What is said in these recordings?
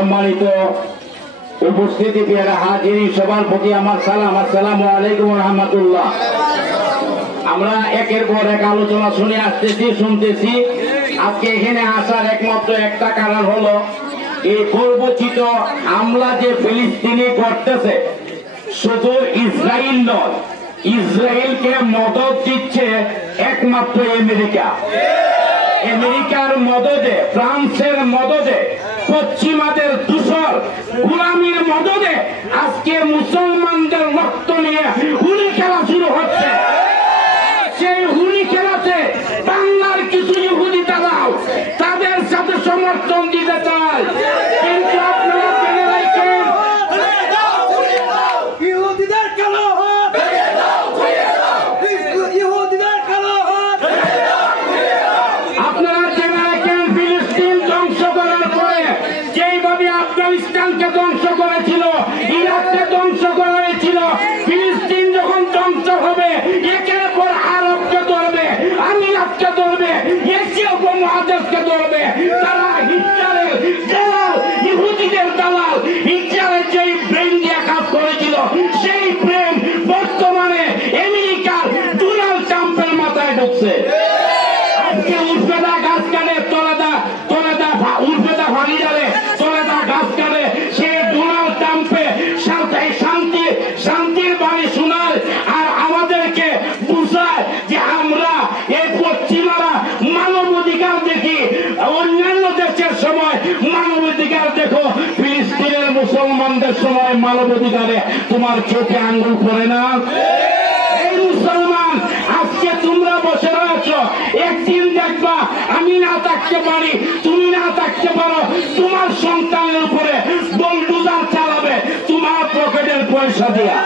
সম্মানিত উপস্থিতি পেয়ারা হাজিরি সবার প্রতি আমার সালাম, আসসালামু আলাইকুম ওয়া রাহমাতুল্লাহ। আমরা একের পর এক আলোচনা শুনে আসতেছি, শুনতেছি। আজকে এখানে আসার একমাত্র একটা কারণ হলো এই বর্বরচিত হামলা যে ফিলিস্তিনি করতেছে, শুধু ইসরায়েল নয়, ইসরায়েলকে মদদ দিচ্ছে একমাত্র আমেরিকা। আমেরিকার মদদে, ফ্রান্সের মদদে, পশ্চিমাদের দূষর গুলামির মদদে আজকে মুসলমানদের রক্ত নিয়ে হুলি খেলা শুরু হচ্ছে। সেই হুলি খেলাতে বাংলার কিছু ইহুদি দালাল তাদের সাথে সমর্থন দিতে চায়, কিন্তু আপনারা জেনে রাখেন ইহুদিদের কালো হাত, ইহুদিদের কালো হাত। আপনারা জেনে রাখেন ফিলিস্তিন ধ্বংস করার পরে যেইভাবে আফগানিস্তানকে ধ্বংস করেছিল, ইরাককে ধ্বংস করা হয়েছিল, ফিলিস্তিন যখন ধ্বংস হবে একের পর আরবকে ধরবে, আমিরাতকে ধরবে, এশিয়া উপমহাদেশকে ধরবে। তারা হিটলারের দালাল, ইহুদিদের দালাল। হিটলারের যেই ব্রেন দিয়ে কাজ করেছিল সেই ব্রেন বর্তমানে আমেরিকার ডোনাল্ড ট্রাম্পের মাথায় ঢুকছে। আজকে উর্ফেদা গাছ কাটে, তোলেদা উর্ফেদা ভাঙি যাবে, তোলেদা গাছ কাটে, সে ডোনাল্ড ট্রাম্পে শান্তির বাণী শোনায় আর আমাদেরকে বুঝায় যে আমরা এই পশ্চিমারা মানবাধিকার দেখি, অন্যান্য দেশের সময় মানবাধিকার দেখো, ফিলিস্তিনের মুসলমানদের সময় মানবাধিকারে তোমার চোখে আঙ্গুল পড়ে না। এই মুসলমান আজকে তোমরা বসে রয়েছ, একদিন দেখবা আমি না থাকতে পারি, তুমি না থাকতে পারো, তোমার সন্তানের উপরে বলডুজার চালাবে তোমার পকেটের পয়সা দিয়া।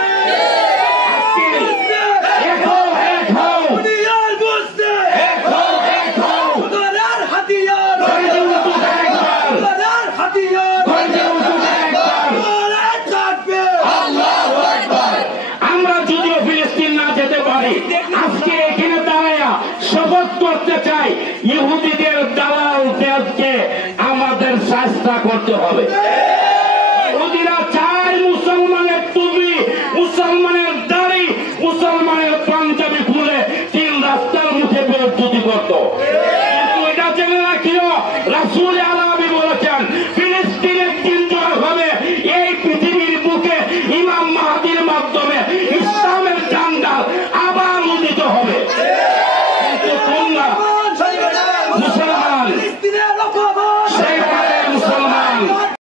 আমরা যদিও ফিলিস্তিন না যেতে পারি, আজকে এখানে দাঁড়াইয়া শপথ করতে চাই ইহুদিদের দালাল দেশকে আমাদের চেষ্টা করতে হবে। ইহুদিরা চায় মুসলমানের